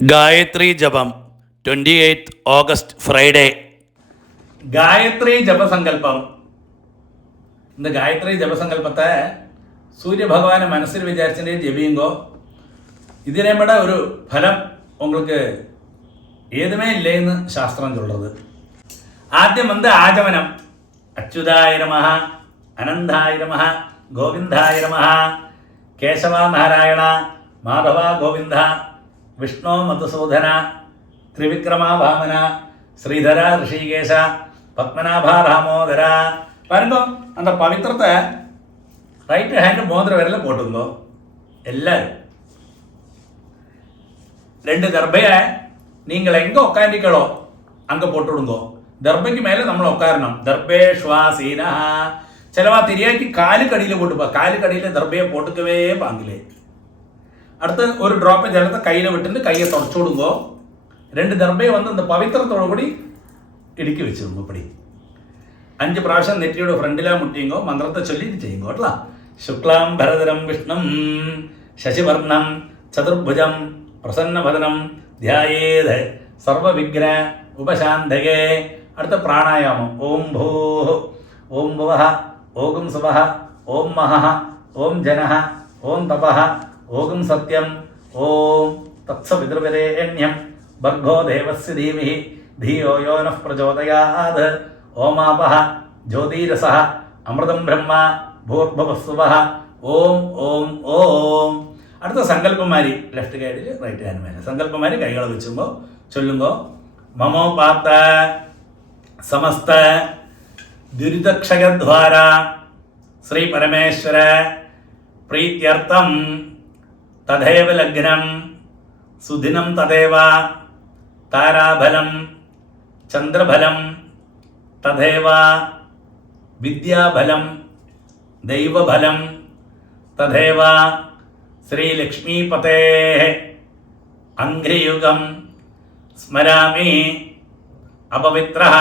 ഗായത്രി ജപം 28 August Friday. Gayathri ജപസങ്കല്പം. இந்த காயத்ரி ஜபசங்கல்பத்தை சூரிய பகவானை மனசில் விசாரிச்சுட்டே ஜெபியுங்கோ. ഇതിനെ വിட ഒരു ഫലം உங்களுக்கு ഏതുമേ ഇല്ലേന്ന് ശാസ്ത്രം ചൊല്ലുന്നത്. ആദ്യം ആചമനം. അച്യുതായ നമഃ, അനന്തായ നമഃ, ഗോവിന്ദായ നമഃ, കേശവ നാരായണ, മാധവ ഗോവിന്ദ, വിഷ്ണു മധുസൂദന, ത്രിവിക്രമ വാമന, ശ്രീധര ഋഷികേശ, പത്മനാഭ രാമോദര. വരുമ്പോൾ அந்த പവിത്രത്തെ ரைட் ஹேண்ட் மோதிர விரல போட்டுங்கோ. எல்லாரும் ரெண்டு தர்பையை நீங்கள் எங்கே உட்காந்துக்களோ அங்கே போட்டுவிடுங்கோ. ദർഭയ്ക്ക് മേലെ നമ്മൾ ഉക്കാരണം. ദർഭേഷ്വാസീന. ചിലവാ തിരിയാക്കി കാലുക്കടിയിൽ പോട്ടുപ്പോ. കാലുക്കടിയിൽ ദർഭയെ പോട്ടുക്കവേ പാങ്കിലേ. അടുത്ത് ഒരു ഡ്രോപ്പ് ജലത്തെ കയ്യിൽ വിട്ടിട്ട് കയ്യെ തുടച്ചു കൊടുങ്ങോ. രണ്ട് ദർഭയെ இந்த പവിത്രത്തോടു കൂടി ഇടുക്കി വെച്ചിരുന്നു. ഇപ്പടി 5 പ്രാവശ്യം നെറ്റിയുടെ ഫ്രണ്ടിലാ മുട്ടിയുങ്കോ. മന്ത്രത്തെ ചൊല്ലിയിട്ട് ചെയ്യുങ്കോ കേട്ടോ. ശുക്ലാം ഭരതരം വിഷ്ണം ശശിവർണം ചതുർഭുജം പ്രസന്നഭദനം ധ്യായേത് സർവവിഘ്ന ഉപശാന്തകേ. അടുത്ത പ്രാണായാമം. ഓം ഭൂ, ഓം ഭുവഃ, ഓം സുവഃ, ഓം മഹഃ, ഓം ജനഃ, ഓം തപഃ, ഓം സത്യം, ഓം തത്സവിതൃവരേണ്യം ഭർഗോ ദേവസ്യ ധീമഹി ധിയോ യോ നഃ പ്രചോദയാത്. ഓമാപഃ ജ്യോതിരസഃ അമൃതം ബ്രഹ്മ ഭൂർഭുവസ്സുവഃ. ഓം ഓം ഓം. അടുത്ത സങ്കല്പമാരി. ലെഫ്റ്റ് കൈഡിൽ റൈറ്റ് ഹാൻഡ് മേലെ സങ്കല്പമാരി കൈകൾ വെച്ചുമ്പോൾ ചൊല്ലുമ്പോൾ മമോപാത്ത സമസ്ത ദുരിതക്ഷയദ്വാര ശ്രീ പരമേശ്വര പ്രീത്യർത്ഥം തഥൈവ ലഗ്നം സുദിനം തഥൈവ താരാഫലം ചന്ദ്രഫലം തഥൈവ വിദ്യാഫലം ദൈവഫലം തഥൈവ ശ്രീലക്ഷ്മീപതേ അംഘ്രിയുഗം സ്മരാമി അപവിത്രഃ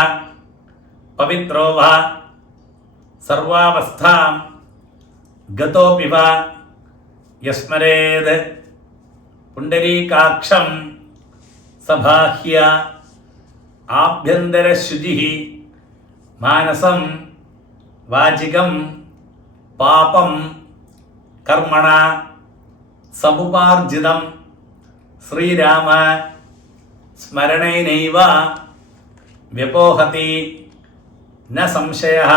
പവിത്രോ വാ സർവാവസ്ഥാം ഗതോപി വാ യസ്മരേത് പുണ്ഡരീകാക്ഷം സബാഹ്യ ആഭ്യന്തരശുചിഃ മാനസം വാചികം പാപം കർമ്മണ സമുപാർജിതം ശ്രീരാമ സ്മരണേനൈവ വ്യപോഹതി ന സംശയഃ.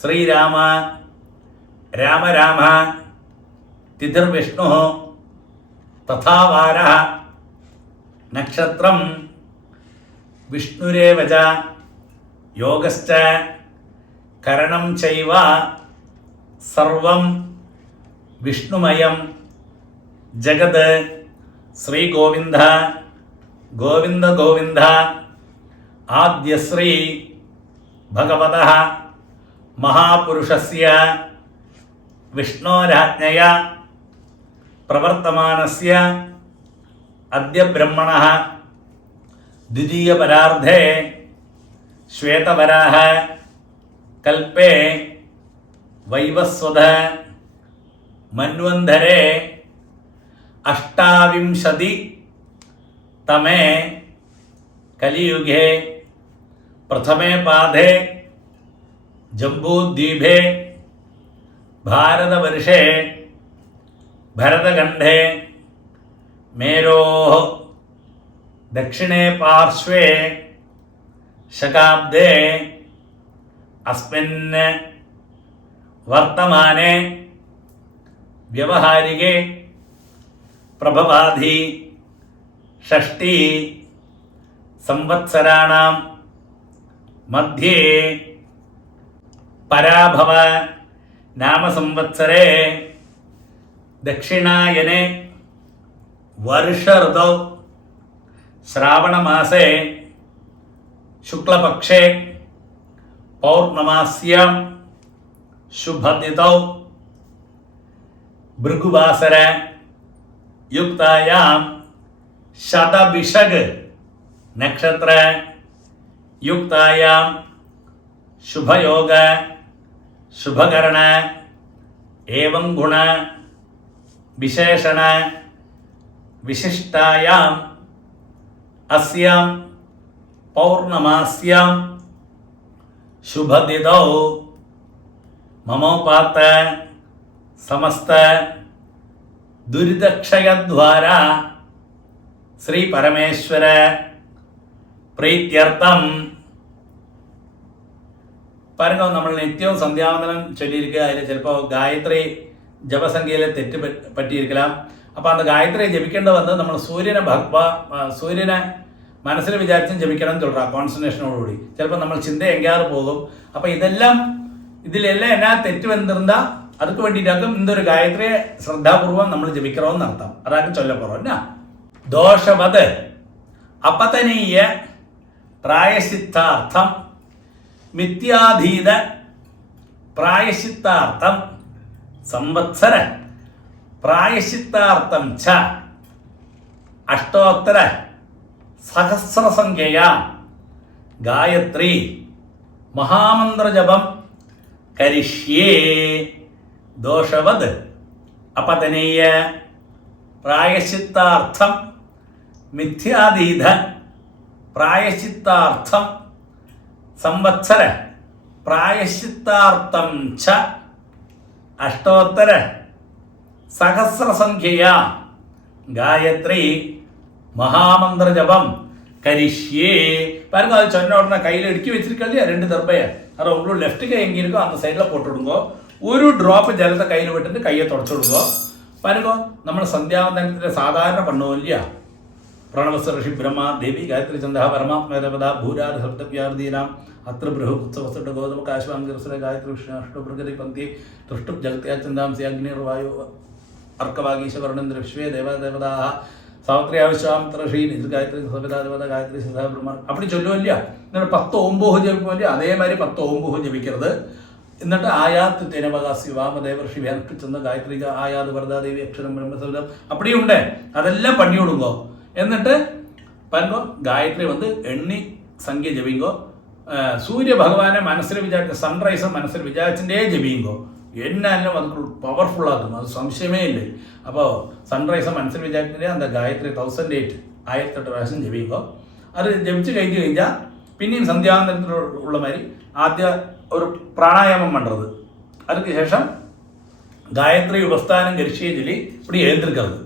ശ്രീരാമ രാമ രാമ തിഥിർവിഷ്ണു തഥാ വാരഃ നക്ഷത്രം വിഷ്ണുരേവ ച യോഗശ്ച കരണം ചൈവ സർവം വിഷ്ണുമയം ജഗത്. ശ്രീ ഗോവിന്ദ ഗോവിന്ദ ഗോവിന്ദ. ആദ്യശ്രീ ഭഗവതഃ മഹാപുരുഷസ്യ വിഷ്ണോരാജ്ഞയ പ്രവർത്തമാനസ്യ അദ്യ ബ്രഹ്മണഃ ദ്വിതീയപരാർദ്ധേ ശ്വേതവരാഹ കൽപ്പേ വൈവസ്വത മന്വന്തരേ അഷ്ടാവിംശതി തമേ കലിയുഗേ പ്രഥമേ പാദേ ജംബൂദ്വീപേ ഭാരതവർഷേ ഭരതഖണ്ഡേ മേരോः ദക്ഷിണേ പാർശ്വേ ശകാബ്ദേ അസ്മിൻ വർത്തമാനെ വ്യവഹാരികേ പ്രഭവാധി ഷഷ്ടി സംവത്സരാണാം മധ്യേ പരാഭവ നാമസംവത്സരേ ദക്ഷിണായനെ വർഷഋതൗ ശ്രാവണമാസേ ശുക്ലപക്ഷേ പൗർണമാസ്യാം ശുഭതിഥൗ ഭൃഗുവാസര യുക്തായാം ശതഭിഷഗ് നക്ഷത്ര യുക്തായാം ശുഭയോഗ ശുഭകരണ ഏവം ഗുണ വിശേഷണ വിശിഷ്ടായാം അസ്യാം പൗർണമാസ്യാം ശുഭദിതൗ മമോപാത്ത സമസ്ത ദുരിതക്ഷയദ്വാര ശ്രീ പരമേശ്വര പ്രീത്യർത്ഥം. പറയുമ്പോൾ നമ്മൾ നിത്യവും സന്ധ്യാവന്തനം ചൊല്ലിയിരിക്കുക. അതിൽ ചിലപ്പോൾ ഗായത്രി ജപസംഖ്യയിലെ തെറ്റ് പറ്റിയിരിக்கலாம். അപ്പോൾ അന്ന് ഗായത്രി ജപിക്കേണ്ട വന്ന് നമ്മൾ സൂര്യനെ മനസ്സിൽ വിചാരിച്ചും ജപിക്കണം തുടരാം കോൺസെൻട്രേഷനോടുകൂടി. ചിലപ്പോൾ നമ്മൾ ചിന്ത എങ്കാറ് പോകും. അപ്പോൾ ഇതിലെല്ലാം എന്നാ തെറ്റ് വന്നിരുന്ന அதுக்கு வேண்டிட்டாக்கும் இந்த ஒரு காயத்ரியை ശ്രദ്ധാപൂർവം നമ്മൾ ജപിക്കണമെന്ന് അർത്ഥം. അതാക്കും ചൊല്ലപ്പുറം എന്നാ ദോഷവത് അപതനീയ പ്രായശ്ചിത്താർത്ഥം മിഥ്യാധീത പ്രായശ്ചിത്താർത്ഥം സംവത്സര പ്രായശ്ചിത്താർത്ഥം ച അഷ്ടോത്തര സഹസ്രസംഖ്യയാ ഗായത്രി മഹാമന്ത്രജപം കരിഷ്യേ. ദോഷവത് അപതനീയ പ്രായശ്ചിത്താർത്ഥം മിഥ്യാധീത പ്രായശ്ചിത്താർത്ഥം സംവത്സര പ്രായശ്ചിത്താർത്ഥം ച അഷ്ടോത്തര സഹസ്രസംഖ്യയാ ഗായത്രി മഹാമന്ത്രജപം കരിഷ്യേ. பாருங்க அது சொன்ன உடனே கையில் இடுக்கி வச்சிருக்கா இல்லையா 2 தர்பையை, அதை உங்களோட லெஃப்ட் கை எங்கே இருக்கோ அந்த சைடில் போட்டு விடுங்க. ഒരു ഡ്രോപ്പ് ജലത്തെ കയ്യിൽ വിട്ടിട്ട് കയ്യെ തുടച്ചു കൊടുക്കുക. പാരുക നമ്മൾ സന്ധ്യാവന്തനത്തിൻ്റെ സാധാരണ പണ്ണുമില്ല. പ്രണവസ ഋഷി ബ്രഹ്മ ദേവി ഗായത്രി ചന്ദ പരമാത്മദേവത ഭൂരാധ ശബ്ദപ്യാർദീനാം അത്ര ബൃഹുത്സവസ്തുട്ട ഗോതമ കാശ്വാംഗിരസുര ഗായത്രി വിഷ്ണു പന്തി തൃഷ്ടു ജഗത്യാചന്ദാംസി അഗ്നിർവായു അർക്കവാഗീശവർണേന്ദ്ര വിശ്വേ ദേവദേവതാ സാവിത്രി ആവശ്യാമിത്ര ഋഷി നിജ ഗായത്രി സവിതാ ദേവത ഗായത്രി സദാ ബ്രഹ്മ അപ്പടി ചൊല്ലുമില്ല. എന്നിട്ട് 10 ഓംബോഹം ജപിക്കുമല്ല, അതേമാതിരി 10 ഓംബോഹം ജപിക്കരുത്. എന്നിട്ട് ആയാത്ത് തിനവകാശി വാമദേവർഷി വ്യാപിച്ചെന്ന് ഗായത്രി ആയാത് വരദാദേവി അക്ഷരം ബ്രഹ്മസവിധം അപ്പടിയുണ്ട്. അതെല്ലാം പണി കൊടുങ്ങോ. എന്നിട്ട് പറയുമ്പോൾ ഗായത്രി വന്ന് എണ്ണി സംഖ്യ ജപിങ്കോ. സൂര്യ ഭഗവാനെ മനസ്സിൽ വിചാരിച്ച സൺറൈസ് മനസ്സിൽ വിചാരിച്ചിട്ടേ ജപിങ്കോ. എന്നാലും അത് പവർഫുൾ ആക്കും, അത് സംശയമേ ഇല്ലേ. അപ്പോൾ സൺറൈസ് മനസ്സിൽ വിചാരിച്ചിട്ടേ அந்த ഗായത്രി 1008 1008 പ്രാവശ്യം ജപിങ്കോ. അത് ജപിച്ച് കഴിഞ്ഞാൽ പിന്നെയും സന്ധ്യാവന്തനത്തിലുള്ള മാതിരി ആദ്യ ഒരു പ്രാണായാമം പണ്ടത്. അതിന് ശേഷം ഗായത്രി ഉപസ്ഥാനം കരിഷ്യെ ചൊല്ലി இப்படி எழுந்திருக்கிறது.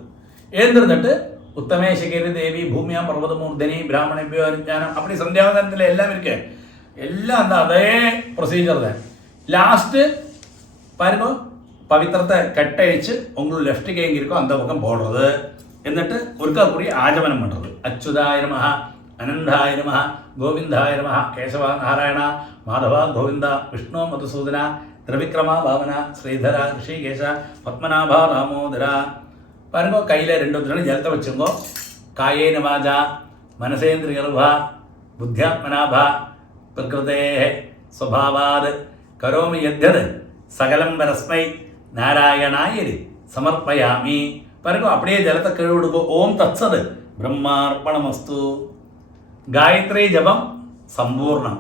எழுந்திருന്നിട്ട് ഉത്തമേശകരി ദേവി ഭൂമിയാം പർവ്വതമൂർധനി ബ്രാഹ്മണഭ്യോ അനുജ്ഞാനം அப்படி സന്ധ്യാവന്തനത്തിൽ എല്ലാം ഇരിക്കെ എല്ലാം എന്താ അതേ പ്രൊസീജിയർ தான். ലാസ്റ്റ് பாருங்க പവിത്രത്തെ കെട്ടഴിച്ച് ഉങ്ങൾ ലെഫ്റ്റ് കൈ എങ്കിരിക്കോ அந்த பக்கம் போடுறது. എന്നിട്ട് ഒരിക്കൽ ആചമനം പണ്ടത്. അച്യുതായ നമഃ അനന്തായ നമഃ ഗോവിന്ദായ നമഃ കേശവ നാരായണ മാധവ ഗോവിന്ദ വിഷ്ണു മധുസൂദന ത്രിവിക്രമ ഭാവന ശ്രീധര ഋഷികേശ പത്മനാഭ ദാമോദര. പറയുമ്പോൾ കയ്യിലെ 2 ഉത്തരം ജലത്തെ വെച്ചുമ്പോൾ കായേന വാച മനസേന്ദ്രിയർഭ ബുദ്ധ്യാത്മനാഭ പ്രകൃതേ സ്വഭാവാത് കരോമി യദ്യത് സകലം പരസ്മൈ നാരായണായരി സമർപ്പയാമി. പറയുമ്പോൾ അപ്പടിയെ ജലത്തെ കീഴ്കൊടുക്കുക. ഓം തത്സത് ബ്രഹ്മാർപ്പണമസ്തു. ഗായത്രി ജപം സമ്പൂർണം.